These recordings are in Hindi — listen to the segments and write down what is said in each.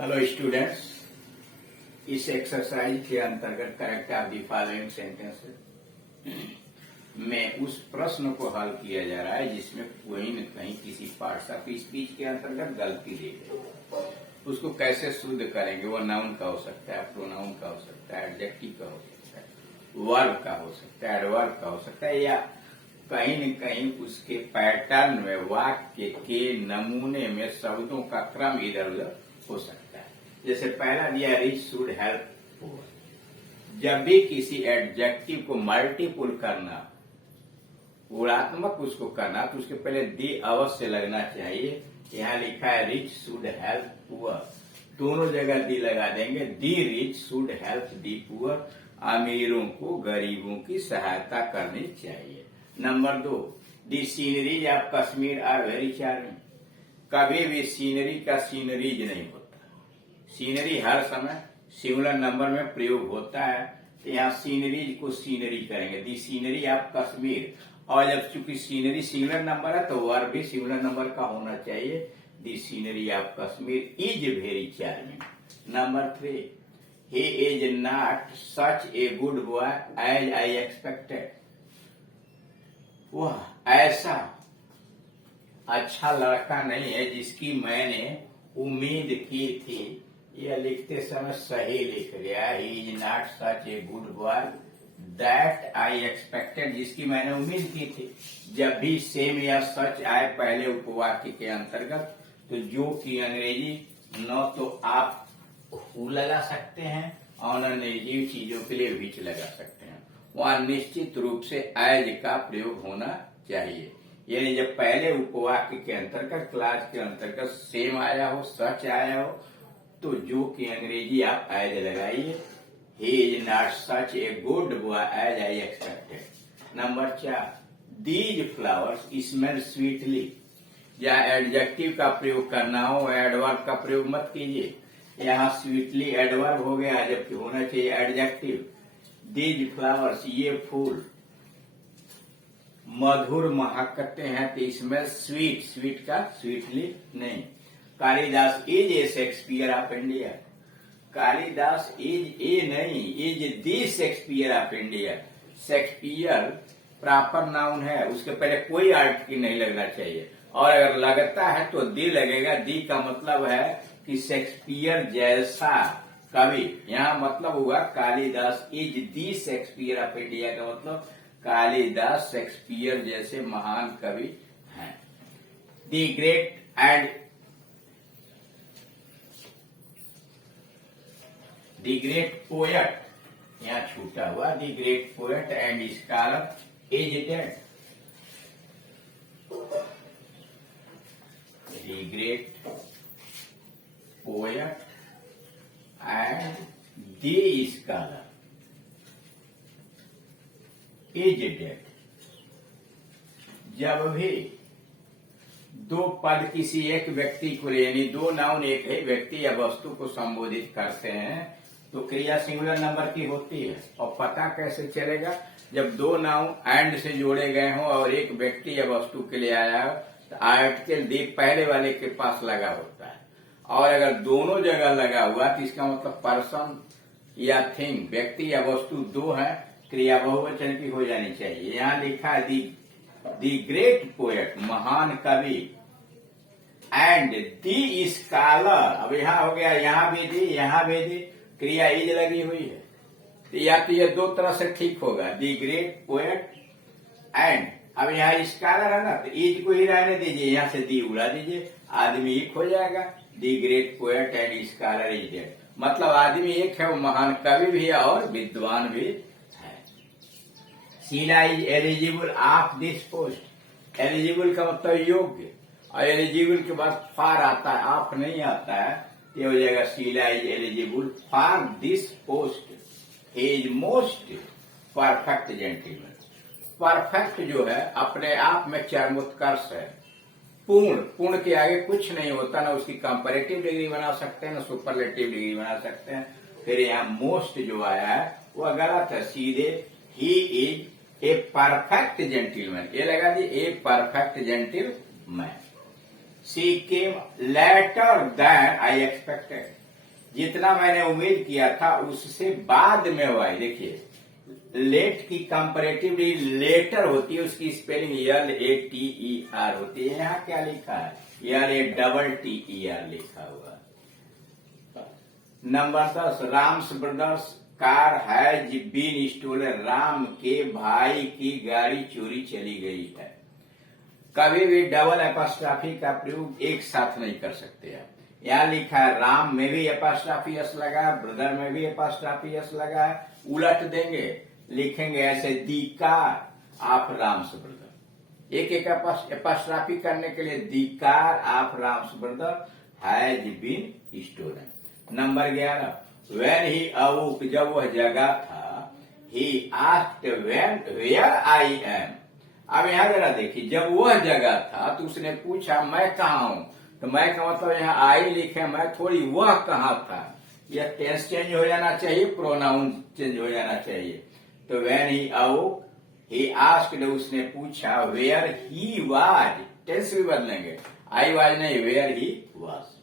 हेलो स्टूडेंट्स, इस एक्सरसाइज के अंतर्गत correct of the following sentence में उस प्रश्न को हल किया जा रहा है जिसमें कहीं न कहीं किसी पार्ट्स ऑफ स्पीच के अंतर्गत गलती दी गई। उसको कैसे शुद्ध करेंगे? वो नाउन का हो सकता है, प्रोनाउन का हो सकता है, एडजेक्टिव का हो सकता है, वर्ब का हो सकता है, एडवर्ब का हो सकता है, या कहीं न कहीं उसके पैटर्न में, वाक्य के नमूने में शब्दों का क्रम इधर उधर हो सकता है। जैसे पहला दिया रिच शुड हेल्प पुअर। जब भी किसी एडजेक्टिव को मल्टीपुल करना, गुणात्मक उसको करना, तो उसके पहले दी अवश्य लगना चाहिए। यहाँ लिखा है रिच शुड हेल्प पुअर, दोनों जगह दी लगा देंगे। The rich should help the poor, अमीरों को गरीबों की सहायता करनी चाहिए। Number 2, the sceneries of Kashmir are very charming. कभी भी सीनरी का सीनरीज नहीं होता। सीनरी हर समय सिंगुलर नंबर में प्रयोग होता है, तो यहाँ सीनरीज को सीनरी करेंगे, दी सीनरी ऑफ कश्मीर। और जब चूंकि सीनरी सिंगुलर नंबर है तो वर्ब भी सिंगुलर नंबर का होना चाहिए। The scenery of Kashmir is very charming. Number 3, he is not such a good boy as I expected. वह ऐसा अच्छा लड़का नहीं है जिसकी मैंने उम्मीद की थी। यह लिखते समय सही लिख गया, ही is not such a good boy that I expected, जिसकी मैंने उम्मीद की थी। जब भी सेम या सच आए पहले उपवाक्य के अंतर्गत, तो जो की अंग्रेजी न तो आप हु लगा सकते हैं और न निर्जीव चीजों के लिए विच लगा सकते हैं। वहां निश्चित रूप से एज का प्रयोग होना चाहिए। यानी जब पहले उपवाक्य के अंतर्गत, क्लास के अंतर्गत सेम आया हो, सच आया हो, तो जो की अंग्रेजी आप एज लगाइए। He is not such a good boy as I expected. Number 4, these flowers smell sweetly. या एडजेक्टिव का प्रयोग करना हो, एडवर्ब का प्रयोग मत कीजिए। यहाँ स्वीटली एडवर्ब हो गया, जबकि होना चाहिए एडजेक्टिव। दीज फ्लावर्स, ये फूल मधुर महकते हैं, तो इसमें स्वीट, स्वीट का स्वीटली नहीं। Kalidas is a Shakespeare of India. Kalidas is a नहीं, is the Shakespeare of India. Shakespeare proper noun है, उसके पहले कोई आर्टिकल नहीं लगना चाहिए, और अगर लगता है तो दी लगेगा। दी का मतलब है कि शेक्सपियर जैसा कवि। यहाँ मतलब हुआ Kalidas is the Shakespeare of India का मतलब कालिदास शेक्सपियर जैसे महान कवि हैं। The great and the great poet, यहाँ छूटा हुआ, the great poet and scholar is dead. The great poet and the scholar is dead. जब भी दो पद किसी एक व्यक्ति को, यानी दो नाउन एक ही व्यक्ति या वस्तु को संबोधित करते हैं, तो क्रिया सिंगुलर नंबर की होती है। और पता कैसे चलेगा? जब दो नाउन एंड से जोड़े गए हों और एक व्यक्ति या वस्तु के लिए आया हो, तो आर्टिकल दी पहले वाले के पास लगा होता है। और अगर दोनों जगह लगा हुआ तो इसका मतलब पर्सन या थिंग, व्यक्ति या वस्तु दो है, क्रिया बहुवचन की हो जानी चाहिए। यहाँ लिखा है दी ग्रेट पोएट, महान कवि, एंड दी स्कॉलर। अब यहाँ हो गया, यहाँ भी दी, यहाँ भी दी, क्रिया इज लगी हुई है, तो या तो ये दो तरह से ठीक होगा, दी ग्रेट पोएट एंड। अब यहाँ स्कॉलर है ना, तो इज को ही रहने दीजिए, यहाँ से दी उड़ा दीजिए, आदमी एक हो जाएगा। The great poet and scholar is dead, मतलब आदमी एक है, वो महान कवि भी है और विद्वान भी है। Sheela is eligible of this post. Eligible का मतलब योग्य, और एलिजिबल के बाद फार आता है, ऑफ नहीं आता है, ये हो जाएगा Sheela is eligible for this post. He is most perfect gentleman. Perfect जो है अपने आप में चरमोत्कर्ष है। पूर्ण, पूर्ण के आगे कुछ नहीं होता, ना उसकी कंपैरेटिव डिग्री बना सकते हैं, ना सुपरलेटिव डिग्री बना सकते हैं। फिर यहाँ मोस्ट जो आया है वह गलत है, सीधे he is a perfect gentleman, ये लगा दी, a perfect gentleman. She came later than I expected. जितना मैंने उम्मीद किया था उससे बाद में हुआ है। देखिए लेट की कंपैरेटिवली लेटर होती है, उसकी स्पेलिंग LATER होती है। यहाँ क्या लिखा है? LATTER लिखा हुआ। Number 10, Ram's brothers car has been stolen. Ram के भाई की गाड़ी चोरी चली गई है। कभी भी डबल एपॉस्ट्रॉफी का प्रयोग एक साथ नहीं कर सकते आप। यहाँ लिखा है राम में भी एपॉस्ट्रॉफी एस लगा है, ब्रदर में भी एपॉस्ट्रॉफी एस लगा है। उलट देंगे, लिखेंगे ऐसे the car of Ram's brother. एक एक एपॉस्ट्रॉफी करने के लिए the car of Ram's brother has been stolen. Number 11, when he awoke, जब वह जगा था, he asked where I am. अब यहाँ जरा देखिए, जब वह जगह था तो उसने पूछा मैं कहाँ हूं। तो मैं का मतलब यहाँ आई लिखे, मैं थोड़ी वह कहाँ था। यह टेंस चेंज हो जाना चाहिए, प्रोनाउन चेंज हो जाना चाहिए। तो व्हेन ही अवोक, ही आस्क्ड, उसने पूछा, वेयर ही वाज, टेंस भी बदलेंगे, आई वाज नहीं, were he was.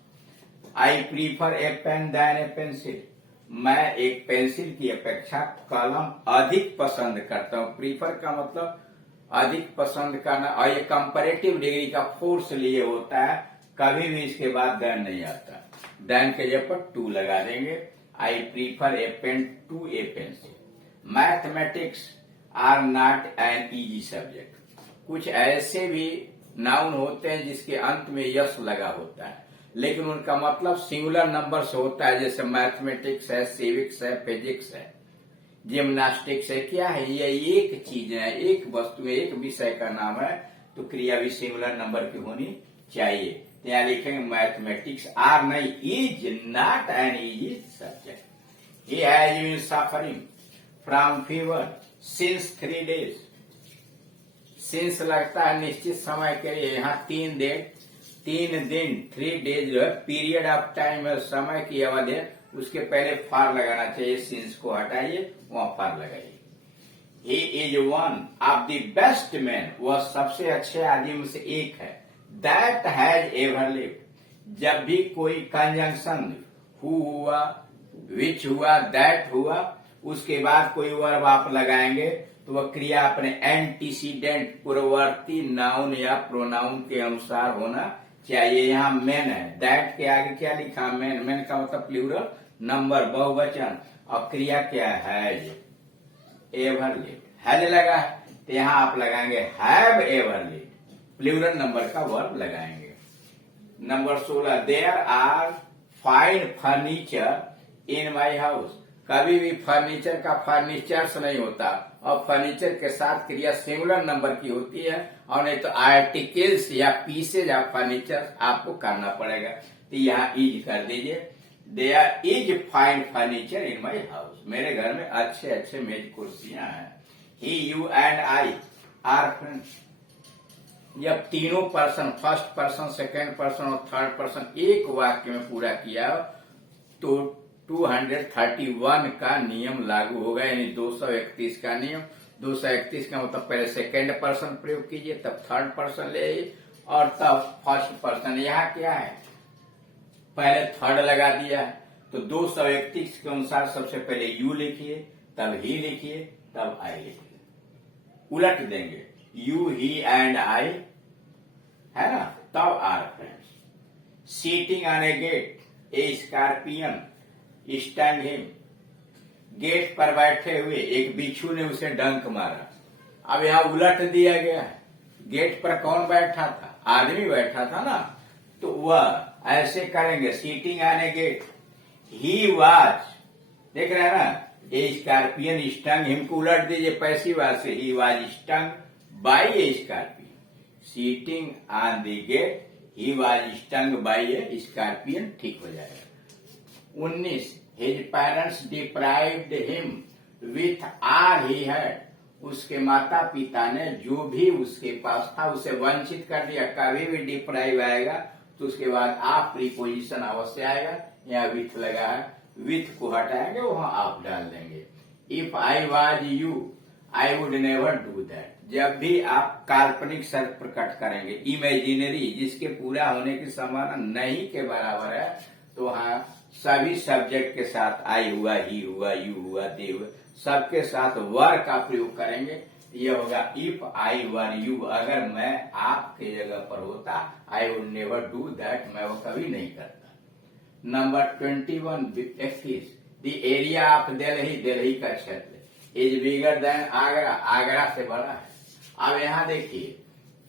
I prefer a pen than a pencil. मैं एक पेंसिल की अपेक्षा कलम अधिक पसंद करता हूँ। प्रीफर का मतलब अधिक पसंद करना, और ये कंपैरेटिव डिग्री का फोर्स लिए होता है। कभी भी इसके बाद देन नहीं आता। देन के जगह पर टू लगा देंगे। I prefer a pen to a pencil. Mathematics are not an easy subject. कुछ ऐसे भी नाउन होते हैं जिसके अंत में यस लगा होता है, लेकिन उनका मतलब सिंगुलर नंबर से होता है। जैसे मैथमेटिक्स है, सिविक्स है, फिजिक्स है, जिम्नास्टिक्स है। क्या है? ये एक चीज है, एक वस्तु, एक विषय का नाम है, तो क्रिया भी सिंगुलर नंबर की होनी चाहिए। तो यहाँ लिखेंगे मैथमेटिक्स आर नहीं, is not an easy subject. He has been suffering from fever since 3 days। Since लगता है निश्चित समय के लिए, यहाँ 3 दिन 3 days जो है पीरियड ऑफ टाइम है, समय की अवधि है। उसके पहले फार लगाना चाहिए, सिंस को हटाइए, वहां फार लगाइए। He is one of the best man, वह सबसे अच्छे आदमी में से एक है। दैट हैज एवर लिव्ड, जब भी कोई कंजंक्शन हु हुआ, विच हुआ, दैट हुआ, उसके बाद कोई वर्ब आप लगाएंगे तो वह क्रिया अपने एंटीसीडेंट पूर्ववर्ती नाउन या प्रोनाउन के अनुसार होना चाहिए। यहाँ मैन है, दैट के आगे क्या लिखा? मैन। मैन का मतलब प्लूरल नंबर, बहुवचन, और क्रिया क्या है? एवर लिव्ड, हैज लगा है, तो यहाँ आप लगाएंगे have ever lived, plural number का वर्ब लगाएंगे। Number 16, there are fine furniture in my house. कभी भी फर्नीचर का फर्नीचर्स नहीं होता, और फर्नीचर के साथ क्रिया सिंगुलर नंबर की होती है, और नहीं तो आर्टिकल्स या पीसेज ऑफ फर्नीचर आपको करना पड़ेगा। तो यहाँ इज कर दीजिए। There is fine furniture in my house, मेरे घर में अच्छे अच्छे मेज कुर्सियां हैं। He, you and I are friends. जब तीनों person, first person, second person और थर्ड पर्सन एक वाक्य में पूरा किया तो 231 का नियम लागू होगा, यानी 231 का नियम। 231 का मतलब पहले सेकेंड पर्सन प्रयोग कीजिए, तब थर्ड पर्सन ले आइए, और तब फर्स्ट पर्सन। यहाँ क्या है? पहले थर्ड लगा दिया है, तो 231 के अनुसार सबसे पहले यू लिखिए, तब ही लिखिए, तब आई लिखिए। उलट देंगे, यू, ही एंड आई, है ना, तब are friends. Sitting on a gate, a scorpion stung him. Gate पर बैठे हुए एक बिच्छू ने उसे डंक मारा। अब यहाँ उलट दिया गया है, गेट पर कौन बैठा था? आदमी बैठा था ना, तो वह ऐसे करेंगे, sitting on a gate, he was, देख रहे हैं ना, ए स्कॉर्पियन स्टंग हिम को उलट दीजिए पैसिव से, he was stung by a scorpion. Sitting on the gate, he was stung by a scorpion, ठीक हो जाएगा। 19, his parents deprived him with all he had. उसके माता पिता ने जो भी उसके पास था उसे वंचित कर दिया। कभी भी डिप्राइव आएगा तो उसके बाद आप प्रीपोजिशन अवश्य आएगा। यहाँ विथ लगा है, विथ को हटाएंगे, वहां आप डाल देंगे। If I was you I would never do that. जब भी आप काल्पनिक शर्त प्रकट करेंगे, इमेजिनरी, जिसके पूरा होने की संभावना नहीं के बराबर है, तो हाँ सभी सब्जेक्ट के साथ आई हुआ, ही हुआ, यू हुआ, दे हुआ, सबके साथ वर का प्रयोग करेंगे। ये होगा इफ आई वर यू, अगर मैं आपके जगह पर होता I would never do that, मैं वो कभी नहीं करता। Number 21 the area of Delhi, Delhi का क्षेत्र is bigger than Agra, Agra से बड़ा है। अब यहाँ देखिए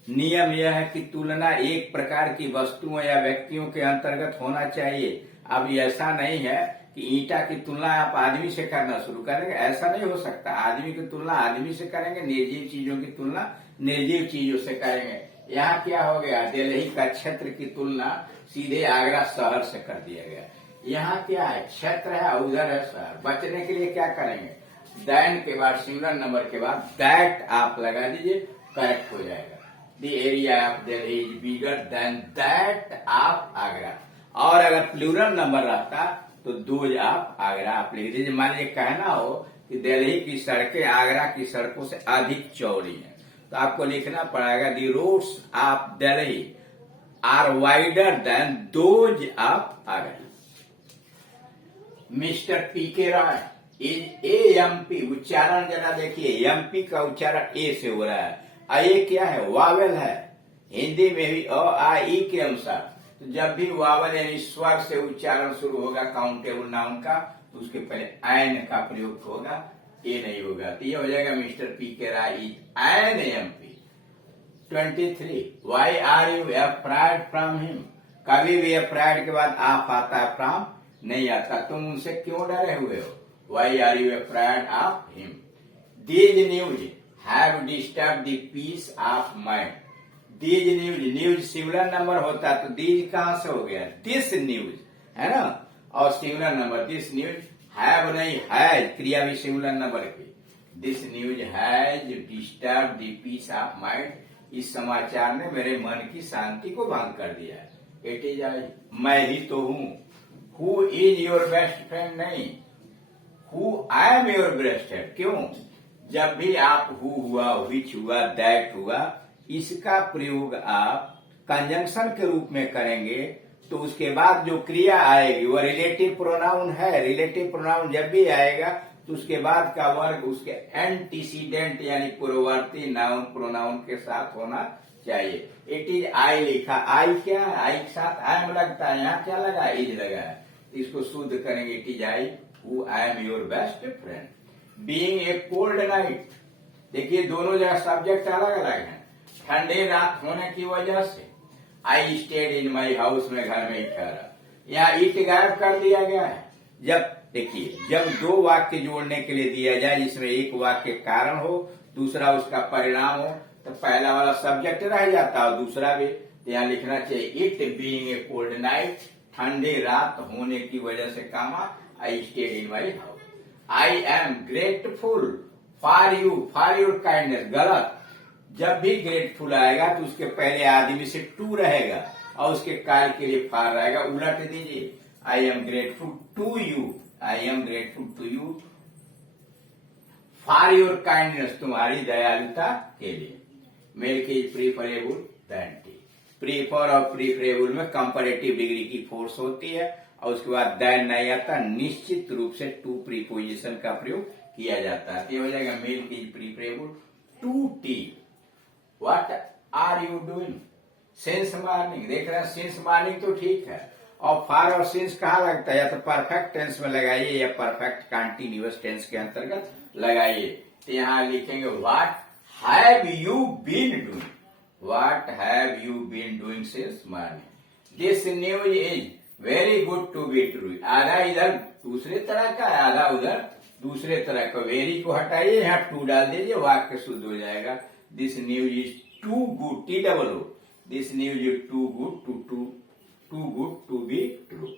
नियम यह है कि तुलना एक प्रकार की वस्तुओं या व्यक्तियों के अंतर्गत होना चाहिए। अब ऐसा नहीं है कि ईंटा की तुलना आप आदमी से करना शुरू करेंगे, ऐसा नहीं हो सकता। आदमी की तुलना आदमी से करेंगे, निर्जीव चीजों की तुलना निर्जीव चीजों से करेंगे। यहाँ क्या हो गया, दिल्ली का क्षेत्र की तुलना सीधे आगरा शहर से कर दिया गया। यहाँ क्या है, क्षेत्र है, उधर है शहर। बचने के लिए क्या करेंगे, दैन के बाद सिंगुलर नंबर के बाद दैट आप लगा दीजिए, करेक्ट हो जाएगा। The area of Delhi is bigger than that of Agra. और अगर प्लूरल नंबर रहता तो दोज आप आगरा आप लिख दीजिए। मान लीजिए कहना हो कि दिल्ली की सड़कें आगरा की सड़कों से अधिक चौड़ी हैं, तो आपको लिखना पड़ेगा the roads of Delhi are wider than those of Agra. Mister P K Roy is AMP, उच्चारण जरा देखिए, एमपी का उच्चारण ए से हो रहा है। ए क्या है, वावेल है। हिंदी में भी अ आ ई के अनुसार, तो जब भी वावल यानी स्वर से उच्चारण शुरू होगा काउंटेबल नाउन का, तो उसके पहले एन का प्रयोग होगा, ए नहीं होगा। तो ये हो जाएगा mister P K Rai is an MP. 23 why are you afraid from him, कभी भी अफ्राइड के बाद आप आता है, फ्रॉम नहीं आता। तुम उनसे क्यों डरे हुए हो, why are you afraid of him. These news have disturb the peace of mind. These news, news singular number होता तो दीज कहां से हो गया, दिस न्यूज है ना, और singular number this news, have नहीं हैज, क्रिया भी सिंगुलर नंबर की। This news has disturb the peace of mind, इस समाचार ने मेरे मन की शांति को भंग कर दिया है। इट इज आई, मैं ही तो हूं। Who is your best friend नहीं, who I am your best friend. क्यों, जब भी आप हु हुआ, विच हुआ, दैट हुआ, इसका प्रयोग आप कंजंक्शन के रूप में करेंगे तो उसके बाद जो क्रिया आएगी वह रिलेटिव प्रोनाउन है। रिलेटिव प्रोनाउन जब भी आएगा तो उसके बाद का वर्ग उसके एंटीसीडेंट यानी पूर्ववर्ती नाउन प्रोनाउन के साथ होना चाहिए। इट इज आई लिखा, आई क्या है, आई के साथ आई एम लगता है, यहाँ क्या लगा, इज लगा है। इसको शुद्ध करेंगे, it is I who I am your best friend. Being a cold night, देखिए दोनों जगह सब्जेक्ट अलग अलग है। ठंडे रात होने की वजह से आई स्टेड इन माई हाउस, में घर में ही ठहरा, यहाँ इट गायब कर दिया गया है। जब देखिए जब दो वाक्य जोड़ने के लिए दिया जाए जिसमें एक वाक्य कारण हो दूसरा उसका परिणाम हो, तो पहला वाला सब्जेक्ट रह जाता है और दूसरा भी। यहाँ लिखना चाहिए it being a cold night, ठंडे रात होने की वजह से comma I stayed in my house. I am grateful for you, for your kindness, गलत। जब भी ग्रेटफुल आएगा तो उसके पहले आदमी से टू रहेगा और उसके कार्य के लिए फार रहेगा, उलट दीजिए। I am grateful to you, I am grateful to you for your kindness, तुम्हारी दयालुता के लिए। Milk is preferable than tea, prefer और प्रीफरेबल में कंपैरेटिव डिग्री की फोर्स होती है और उसके बाद देन नहीं आता, निश्चित रूप से टू प्रीपोजिशन का प्रयोग किया जाता है। ये हो जाएगा milk is preferable to tea. What are you doing? Since morning, देख रहे हैं since morning तो ठीक है, और फॉर और सिंस कहाँ लगता है, या तो परफेक्ट टेंस में लगाइए या परफेक्ट कंटिन्यूअस टेंस के अंतर्गत लगाइए। तो यहाँ लिखेंगे What have you been doing? What have you been doing since morning? This news is very good to be true. आधा इधर दूसरे तरह का, आधा उधर दूसरे तरह का। वेरी को हटाइए, यहाँ टू डाल दीजिए, वाक्य शुद्ध हो जाएगा। This news is too good, T-double-O. This news is too good to be true.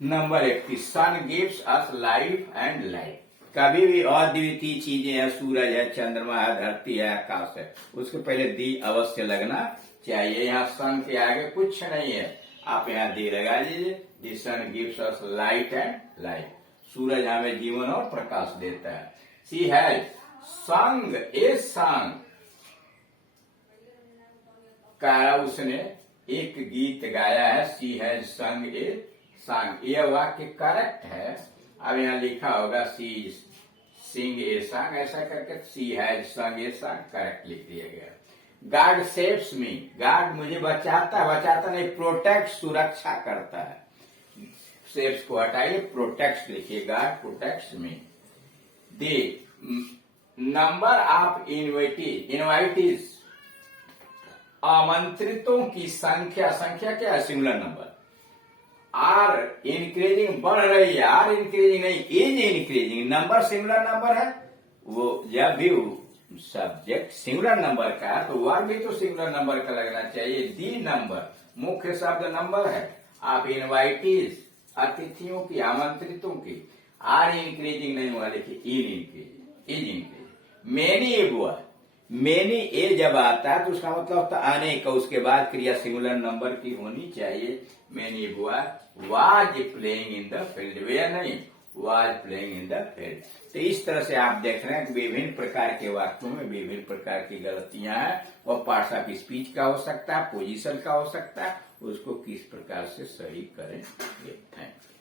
Number 21, sun gives us life and light. कभी भी अद्वितीय चीजें हैं, सूरज है, चंद्रमा है, धरती है, आकाश है, उसके पहले दी अवश्य लगना चाहिए। यहाँ सन के आगे कुछ नहीं है, आप यहाँ दी लगा दीजिए। The sun gives us light and life, सूरज हमें जीवन और प्रकाश देता है। सी हैज संग ए सॉन्ग, कहा उसने एक गीत गाया है। सी हैज संग ए sang, यह वाक्य करेक्ट है। अब यहाँ लिखा होगा सी सिंग ए सॉन्ग, ऐसा करके सी हैज संग ए सॉन्ग करेक्ट लिख दिया गया। गॉड सेव्स मी, गॉड मुझे बचाता नहीं, प्रोटेक्ट सुरक्षा करता है। सेव्स को हटाइए, प्रोटेक्ट लिखिए, God protects me. The number of invitees, आमंत्रितों की संख्या क्या है, सिंगुलर नंबर, आर इंक्रीजिंग बढ़ रही है, आर इंक्रीजिंग नहीं, is increasing. Number singular number है, वो जब भी सब्जेक्ट सिंगुलर नंबर का है तो वर्ब भी तो सिंगुलर नंबर का लगना चाहिए। दी नंबर मुख्य शब्द नंबर है, आप इनवाइटीज अतिथियों की, आमंत्रितों की, आर इंक्रीजिंग नहीं हुआ, देखिए in increasing, is increasing. Many ए बुआ, मेनी ए जब आता है तो उसका मतलब होता है अनेक, उसके बाद क्रिया सिंगुलर नंबर की होनी चाहिए। Many boy was playing in the field, वे नहीं, was playing in the field. तो इस तरह से आप देख रहे हैं कि विभिन्न प्रकार के वाक्यों में विभिन्न प्रकार की गलतियां हैं, और पार्ट्स ऑफ स्पीच का हो सकता है, पोजीशन का हो सकता है, उसको किस प्रकार से सही करें। Thank you.